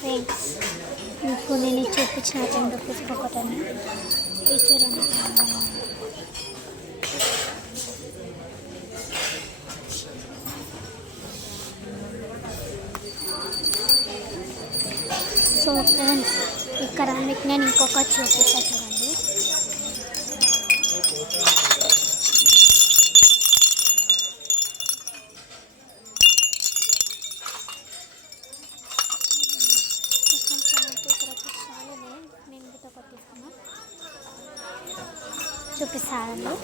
ఫ్రెండ్స్ మీకు నేను చూపించిన 10 రూపీస్కి ఒకటని ఈ చూడండి. సో ఫ్రెండ్స్ ఇక్కడ మీకు నేను ఇంకొకటి చూపిస్తా చూడండి. చూపిస్తానండి.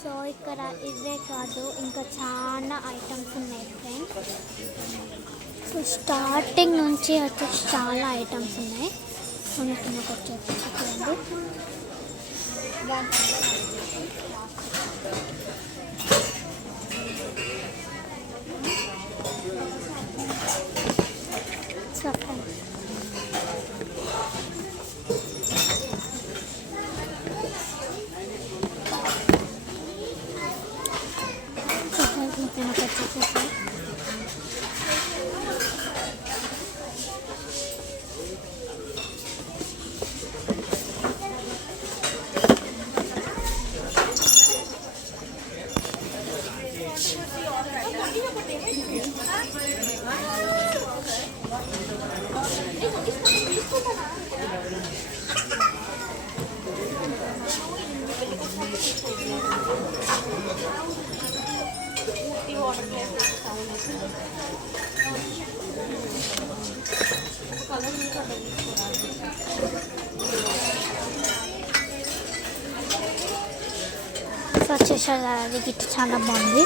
సో ఇక్కడ ఇవే కాదు ఇంకా చాలా ఐటమ్స్ ఉన్నాయి ఫ్రెండ్స్. సో స్టార్టింగ్ నుంచి వచ్చేసి చాలా ఐటమ్స్ ఉన్నాయి. సో మీకు ఒకటి చూపించండి. సో ఫ్రెండ్స్ నేను ఒకటి చూపిస్తాను. సో వచ్చేసారు, అది గిట్ చాలా బాగుంది.